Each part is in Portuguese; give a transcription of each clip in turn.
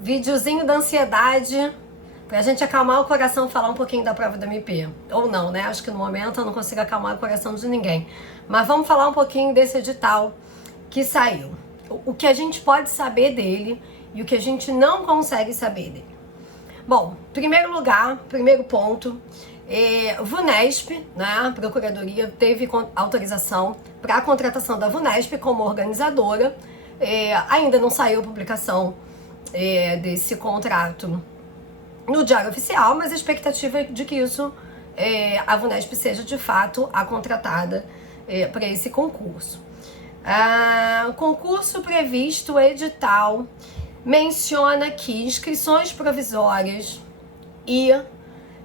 Videozinho da ansiedade pra gente acalmar o coração, falar um pouquinho da prova do MP. Ou não, né? Acho que no momento eu não consigo acalmar o coração de ninguém. Mas vamos falar um pouquinho desse edital que saiu. O que a gente pode saber dele e o que a gente não consegue saber dele. Bom, primeiro lugar, primeiro ponto, VUNESP, né? A Procuradoria teve autorização para a contratação da VUNESP como organizadora. Ainda não saiu a publicação desse contrato no Diário Oficial, mas a expectativa é de que isso, a VUNESP seja de fato a contratada para esse concurso. O concurso previsto, o edital, menciona que inscrições provisórias e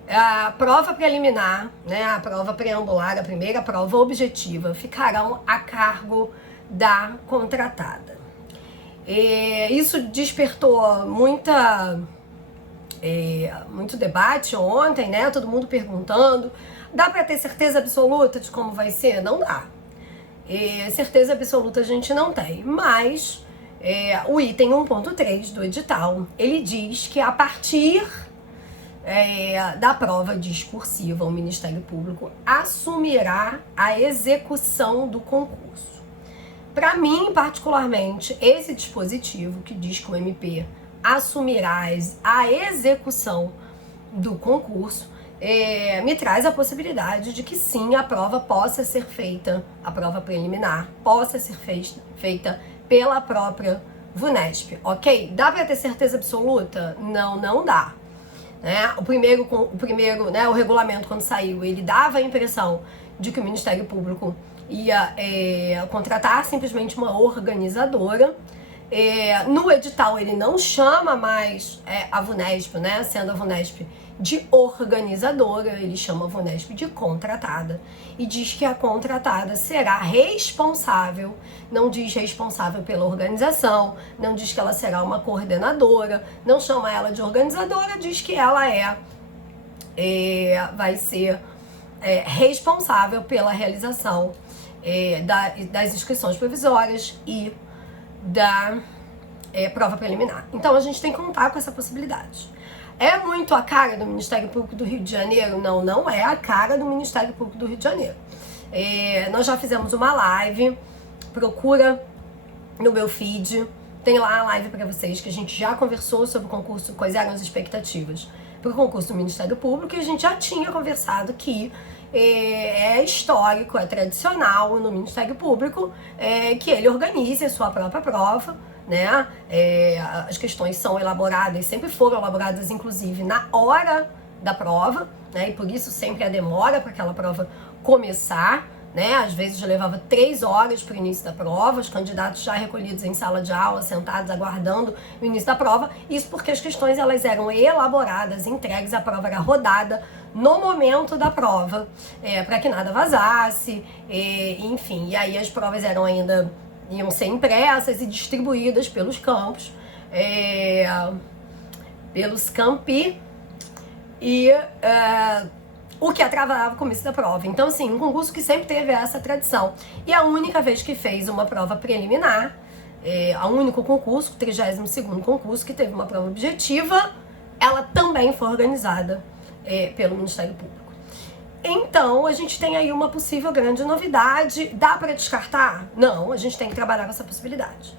a prova preliminar, né, a prova preambular, a primeira prova objetiva, ficarão a cargo da contratada. Isso despertou muito debate ontem, né? Todo mundo perguntando. Dá para ter certeza absoluta de como vai ser? Não dá. Certeza absoluta a gente não tem. Mas o item 1.3 do edital, ele diz que a partir da prova discursiva, o Ministério Público assumirá a execução do concurso. Para mim, particularmente, esse dispositivo que diz que o MP assumirá a execução do concurso me traz a possibilidade de que sim, a prova possa ser feita, a prova preliminar possa ser feita pela própria VUNESP, ok? Dá para ter certeza absoluta? Não, não dá. O primeiro, né, o regulamento quando saiu, ele dava a impressão de que o Ministério Público ia contratar simplesmente uma organizadora. No edital ele não chama mais a VUNESP, né, sendo a VUNESP de organizadora, ele chama a VUNESP de contratada e diz que a contratada será responsável, não diz responsável pela organização, não diz que ela será uma coordenadora, não chama ela de organizadora, diz que ela vai ser responsável pela realização das inscrições provisórias e da prova preliminar. Então a gente tem que contar com essa possibilidade. É muito a cara do Ministério Público do Rio de Janeiro? Não, não é a cara do Ministério Público do Rio de Janeiro. Nós já fizemos uma live, procura no meu feed, tem lá a live para vocês, que a gente já conversou sobre o concurso, quais eram as expectativas para o concurso do Ministério Público, e a gente já tinha conversado que é histórico, é tradicional no Ministério Público que ele organize a sua própria prova, né? As questões são elaboradas, sempre foram elaboradas, inclusive, na hora da prova, né? E por isso sempre a demora para aquela prova começar, né? Às vezes já levava 3 horas para o início da prova, os candidatos já recolhidos em sala de aula, sentados, aguardando o início da prova. Isso porque as questões elas eram elaboradas, entregues, a prova era rodada no momento da prova, para que nada vazasse, enfim. E aí as provas iam ser impressas e distribuídas pelos campos, pelos campi, e o que atrasava o começo da prova. Então, assim, um concurso que sempre teve essa tradição. E a única vez que fez uma prova preliminar, o único concurso, o 32º concurso, que teve uma prova objetiva, ela também foi organizada pelo Ministério Público. Então, a gente tem aí uma possível grande novidade. Dá para descartar? Não, a gente tem que trabalhar com essa possibilidade.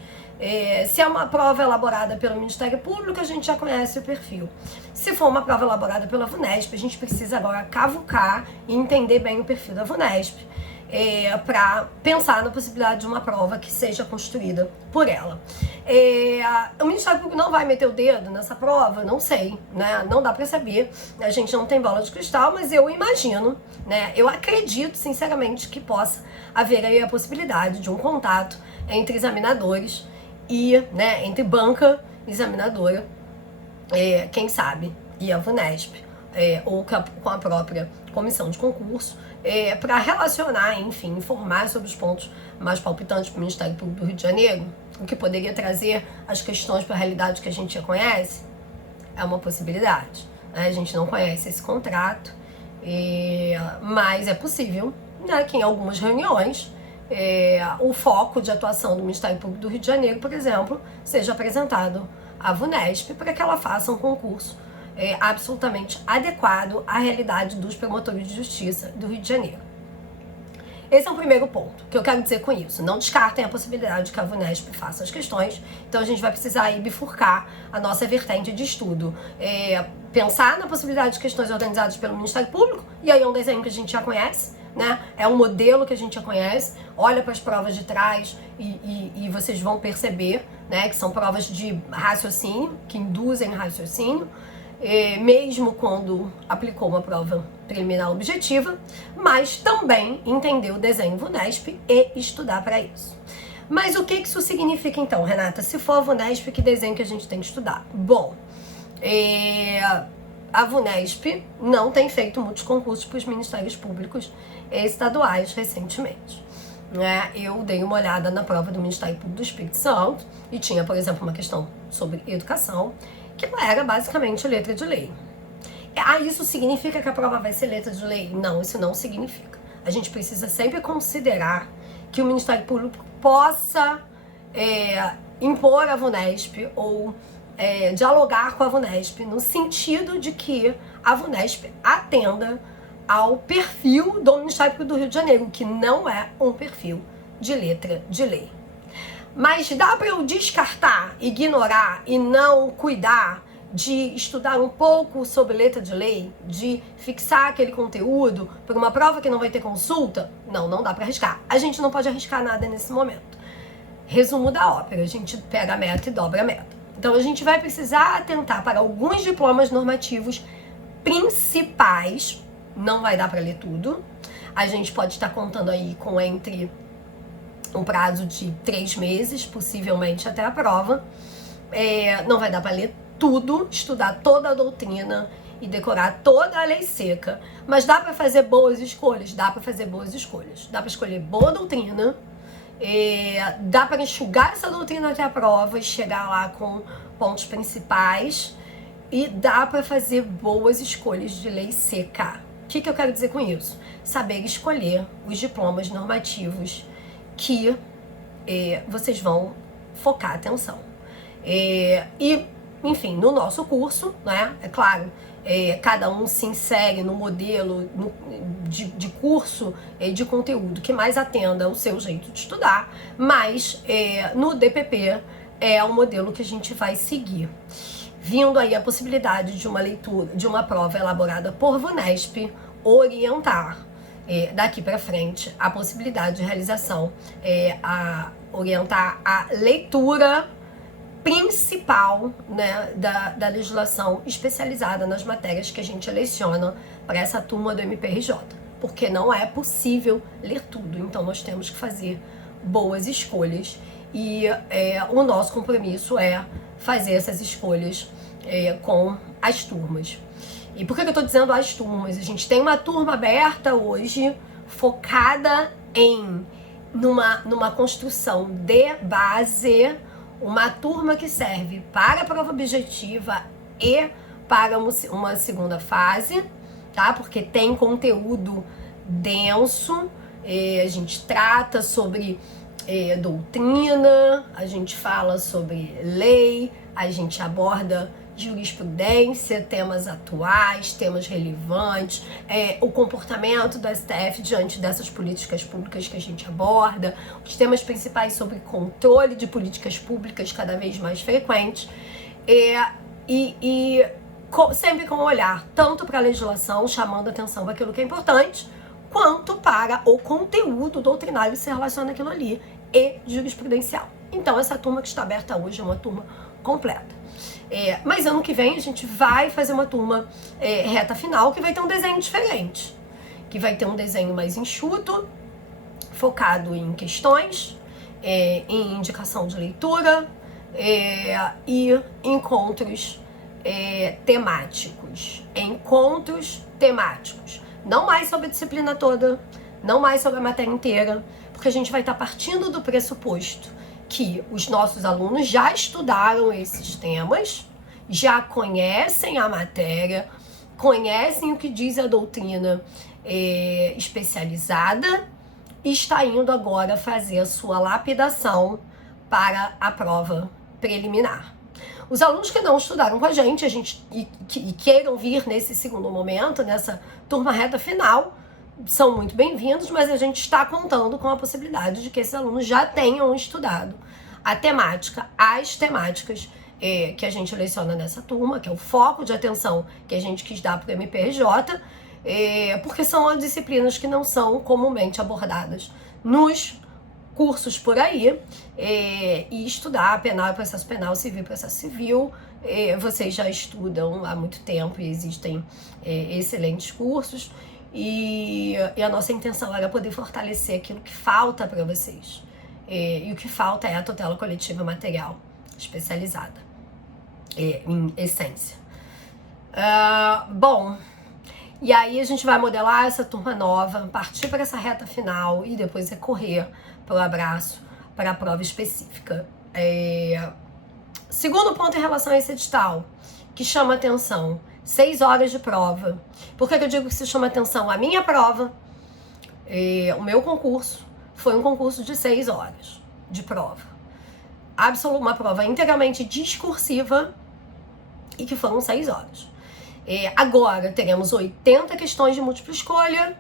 Se é uma prova elaborada pelo Ministério Público, a gente já conhece o perfil. Se for uma prova elaborada pela VUNESP, a gente precisa agora cavucar e entender bem o perfil da VUNESP, para pensar na possibilidade de uma prova que seja construída por ela. O Ministério Público não vai meter o dedo nessa prova? Não sei, né? Não dá para saber. A gente não tem bola de cristal, mas eu imagino, né? Eu acredito, sinceramente, que possa haver aí a possibilidade de um contato entre examinadores e, né, entre banca examinadora, quem sabe, e a VUNESP, ou com a própria comissão de concurso, para relacionar, enfim, informar sobre os pontos mais palpitantes para o Ministério Público do Rio de Janeiro, o que poderia trazer as questões para a realidade que a gente já conhece, é uma possibilidade. A gente não conhece esse contrato, mas é possível, né, que em algumas reuniões o foco de atuação do Ministério Público do Rio de Janeiro, por exemplo, seja apresentado a VUNESP para que ela faça um concurso absolutamente adequado à realidade dos promotores de justiça do Rio de Janeiro. Esse é o primeiro ponto que eu quero dizer com isso. Não descartem a possibilidade de que a VUNESP faça as questões, então a gente vai precisar aí bifurcar a nossa vertente de estudo. Pensar na possibilidade de questões organizadas pelo Ministério Público, e aí é um desenho que a gente já conhece, né? É um modelo que a gente já conhece, olha para as provas de trás e vocês vão perceber, né, que são provas de raciocínio, que induzem raciocínio, mesmo quando aplicou uma prova preliminar objetiva, mas também entender o desenho VUNESP e estudar para isso. Mas o que isso significa então, Renata? Se for a VUNESP, que desenho que a gente tem que estudar? Bom, a VUNESP não tem feito muitos concursos para os ministérios públicos estaduais recentemente. Eu dei uma olhada na prova do Ministério Público do Espírito Santo e tinha, por exemplo, uma questão sobre educação, que ela era basicamente letra de lei. Isso significa que a prova vai ser letra de lei? Não, isso não significa. A gente precisa sempre considerar que o Ministério Público possa impor a VUNESP ou dialogar com a VUNESP no sentido de que a VUNESP atenda ao perfil do Ministério Público do Rio de Janeiro, que não é um perfil de letra de lei. Mas dá para eu descartar, ignorar e não cuidar de estudar um pouco sobre letra de lei, de fixar aquele conteúdo para uma prova que não vai ter consulta? Não, não dá para arriscar. A gente não pode arriscar nada nesse momento. Resumo da ópera, a gente pega a meta e dobra a meta. Então a gente vai precisar atentar para alguns diplomas normativos principais, não vai dar para ler tudo. A gente pode estar contando aí com entre um prazo de 3 meses, possivelmente até a prova. Não vai dar para ler tudo, estudar toda a doutrina e decorar toda a lei seca, mas dá para fazer boas escolhas, dá para fazer boas escolhas, dá para escolher boa doutrina, dá para enxugar essa doutrina até a prova e chegar lá com pontos principais, e dá para fazer boas escolhas de lei seca. O que eu quero dizer com isso? Saber escolher os diplomas normativos que vocês vão focar a atenção. Enfim, no nosso curso, né, é claro, cada um se insere no modelo de curso de conteúdo que mais atenda o seu jeito de estudar, mas no DPP é o modelo que a gente vai seguir. Vindo aí a possibilidade de uma leitura, de uma prova elaborada por VUNESP, orientar daqui para frente a possibilidade de realização, orientar a leitura principal, né, da legislação especializada nas matérias que a gente leciona para essa turma do MPRJ, porque não é possível ler tudo, então nós temos que fazer boas escolhas e o nosso compromisso é fazer essas escolhas com as turmas. E por que eu estou dizendo as turmas? A gente tem uma turma aberta hoje focada numa construção de base, uma turma que serve para a prova objetiva e para uma segunda fase, tá? Porque tem conteúdo denso, a gente trata sobre doutrina, a gente fala sobre lei, a gente aborda jurisprudência, temas atuais, temas relevantes, o comportamento do STF diante dessas políticas públicas que a gente aborda, os temas principais sobre controle de políticas públicas cada vez mais frequentes, sempre com um olhar tanto para a legislação, chamando atenção para aquilo que é importante, quanto para o conteúdo doutrinário que se relaciona àquilo ali e jurisprudencial. Então essa turma que está aberta hoje é uma turma completa. Mas ano que vem a gente vai fazer uma turma reta final que vai ter um desenho diferente, que vai ter um desenho mais enxuto, focado em questões, em indicação de leitura e encontros temáticos. Não mais sobre a disciplina toda, não mais sobre a matéria inteira, porque a gente vai estar partindo do pressuposto que os nossos alunos já estudaram esses temas, já conhecem a matéria, conhecem o que diz a doutrina especializada e está indo agora fazer a sua lapidação para a prova preliminar. Os alunos que não estudaram com a gente e queiram vir nesse segundo momento, nessa turma reta final, são muito bem-vindos, mas a gente está contando com a possibilidade de que esses alunos já tenham estudado a temática, as temáticas que a gente leciona nessa turma, que é o foco de atenção que a gente quis dar para o MPRJ, porque são as disciplinas que não são comumente abordadas nos cursos por aí, e estudar penal, processo penal, civil, processo civil, vocês já estudam há muito tempo e existem excelentes cursos, e a nossa intenção era poder fortalecer aquilo que falta para vocês, e o que falta é a tutela coletiva material especializada, em essência. Bom, e aí a gente vai modelar essa turma nova, partir para essa reta final e depois correr para o abraço para a prova específica. Segundo ponto em relação a esse edital, que chama atenção, 6 horas de prova. Por que eu digo que se chama atenção? A minha prova, o meu concurso, foi um concurso de 6 horas de prova. Uma prova integralmente discursiva e que foram 6 horas. Agora teremos 80 questões de múltipla escolha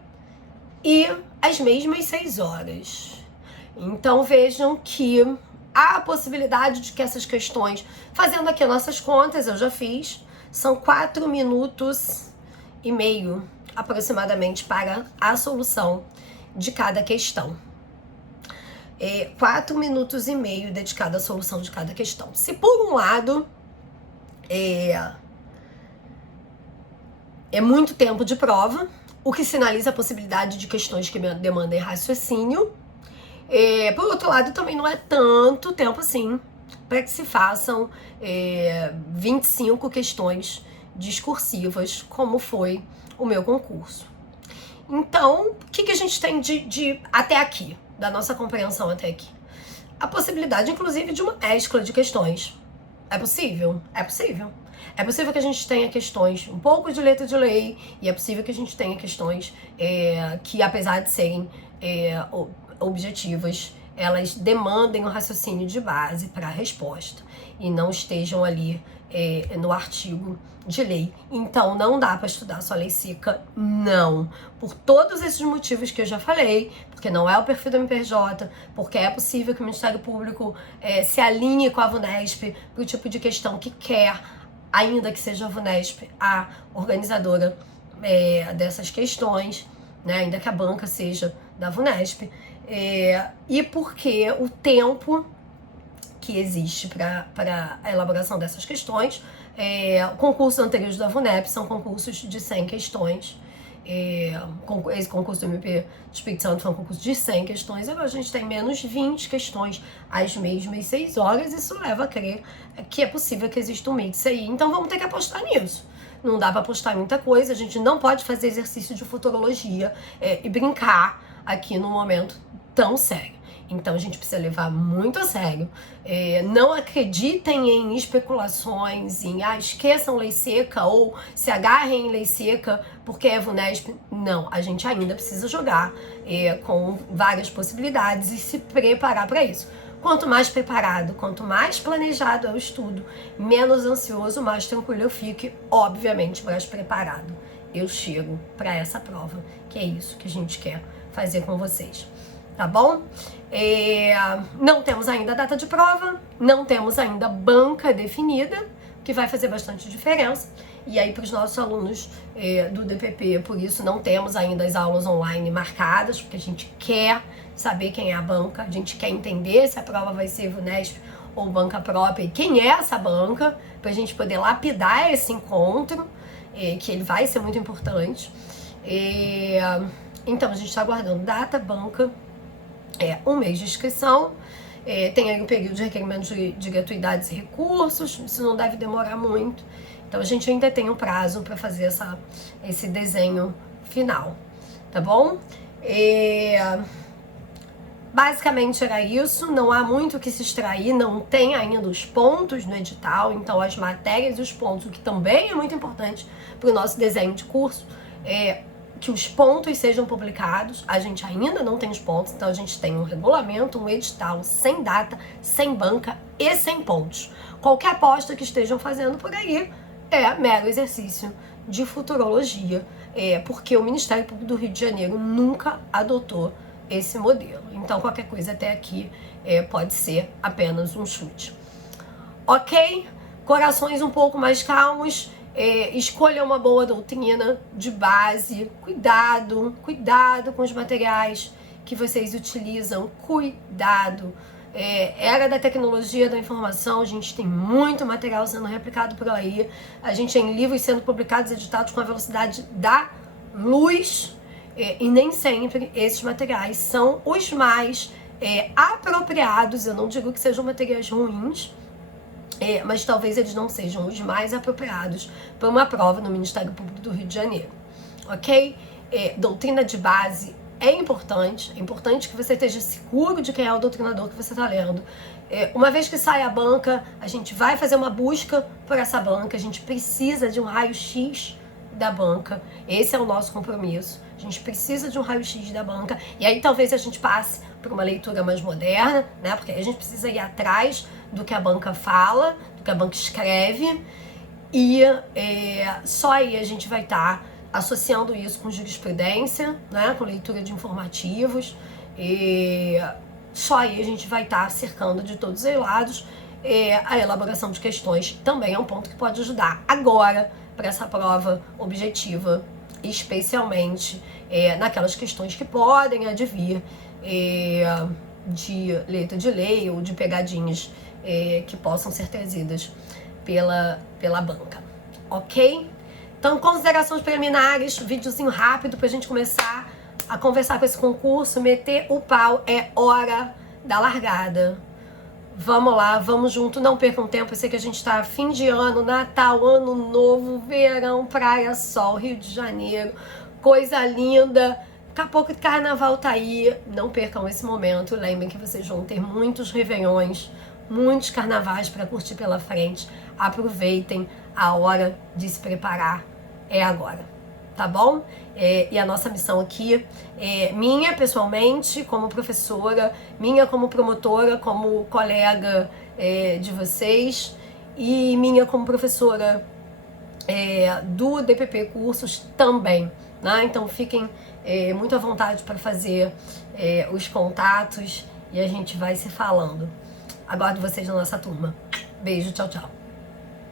e as mesmas 6 horas. Então vejam que há a possibilidade de que essas questões, fazendo aqui nossas contas, eu já fiz, são 4 minutos e meio aproximadamente para a solução de cada questão. 4 minutos e meio dedicado à solução de cada questão. Se por um lado é muito tempo de prova, o que sinaliza a possibilidade de questões que demandem raciocínio. Por outro lado, também não é tanto tempo assim para que se façam 25 questões discursivas, como foi o meu concurso. Então, o que a gente tem de até aqui, da nossa compreensão até aqui? A possibilidade, inclusive, de uma mescla de questões. É possível? É possível. É possível que a gente tenha questões um pouco de letra de lei, e é possível que a gente tenha questões que, apesar de serem objetivas, elas demandem um raciocínio de base para a resposta e não estejam ali no artigo de lei. Então não dá para estudar só lei seca, não. Por todos esses motivos que eu já falei, porque não é o perfil do MPRJ, porque é possível que o Ministério Público se alinhe com a VUNESP para o tipo de questão que quer, ainda que seja a VUNESP a organizadora dessas questões, né, ainda que a banca seja da VUNESP, e porque o tempo que existe para a elaboração dessas questões, concursos anteriores da VUNESP são concursos de 100 questões, esse concurso do MP do Espírito Santo foi um concurso de 100 questões, agora a gente tem menos 20 questões às mesmas 6 horas, isso leva a crer que é possível que exista um mix aí, então vamos ter que apostar nisso. Não dá para apostar em muita coisa, a gente não pode fazer exercício de futurologia e brincar aqui num momento tão sério. Então a gente precisa levar muito a sério. Não acreditem em especulações, em esqueçam lei seca ou se agarrem em lei seca porque é VUNESP. Não, a gente ainda precisa jogar com várias possibilidades e se preparar para isso. Quanto mais preparado, quanto mais planejado é o estudo, menos ansioso, mais tranquilo eu fique, obviamente, mais preparado eu chego para essa prova, que é isso que a gente quer fazer com vocês, tá bom? Não temos ainda data de prova, não temos ainda banca definida, que vai fazer bastante diferença, e aí para os nossos alunos do DPP, por isso não temos ainda as aulas online marcadas, porque a gente quer saber quem é a banca, a gente quer entender se a prova vai ser VUNESP ou banca própria, e quem é essa banca, para a gente poder lapidar esse encontro, que ele vai ser muito importante. Então a gente está aguardando data, banca, 1 mês de inscrição, tem aí um período de requerimento de gratuidades e recursos, isso não deve demorar muito, então a gente ainda tem um prazo para fazer esse desenho final, tá bom? Basicamente era isso, não há muito o que se extrair, não tem ainda os pontos no edital, então as matérias e os pontos, o que também é muito importante para o nosso desenho de curso, que os pontos sejam publicados. A gente ainda não tem os pontos, então a gente tem um regulamento, um edital sem data, sem banca e sem pontos. Qualquer aposta que estejam fazendo por aí é mero exercício de futurologia, porque o Ministério Público do Rio de Janeiro nunca adotou esse modelo. Então qualquer coisa até aqui pode ser apenas um chute. Ok? Corações um pouco mais calmos. Escolha uma boa doutrina de base, cuidado com os materiais que vocês utilizam, cuidado. Era da tecnologia da informação, a gente tem muito material sendo replicado por aí, a gente tem livros sendo publicados, editados com a velocidade da luz, e nem sempre esses materiais são os mais apropriados. Eu não digo que sejam materiais ruins, mas talvez eles não sejam os mais apropriados para uma prova no Ministério Público do Rio de Janeiro, ok? Doutrina de base é importante que você esteja seguro de quem é o doutrinador que você está lendo. Uma vez que sai a banca, a gente vai fazer uma busca por essa banca, a gente precisa de um raio-x da banca, esse é o nosso compromisso, a gente precisa de um raio-x da banca, e aí talvez a gente passe por uma leitura mais moderna, né? Porque aí a gente precisa ir atrás do que a banca fala, do que a banca escreve, e só aí a gente vai estar associando isso com jurisprudência, né? Com leitura de informativos, e só aí a gente vai estar cercando de todos os lados. A elaboração de questões também é um ponto que pode ajudar agora para essa prova objetiva, especialmente naquelas questões que podem advir de letra de lei ou de pegadinhas que possam ser trazidas pela banca, ok? Então, considerações preliminares, videozinho rápido pra gente começar a conversar com esse concurso, meter o pau, é hora da largada. Vamos lá, vamos junto, não percam tempo. Eu sei que a gente tá fim de ano, Natal, Ano Novo, verão, praia, sol, Rio de Janeiro, coisa linda. Daqui a pouco o carnaval tá aí, não percam esse momento. Lembrem que vocês vão ter muitos réveillões, muitos carnavais para curtir pela frente. Aproveitem, a hora de se preparar é agora, tá bom? E a nossa missão aqui minha pessoalmente, como professora, minha como promotora, como colega de vocês, e minha como professora do DPP Cursos também, né? Então fiquem muito à vontade para fazer os contatos e a gente vai se falando. Aguardo vocês na nossa turma. Beijo, tchau, tchau.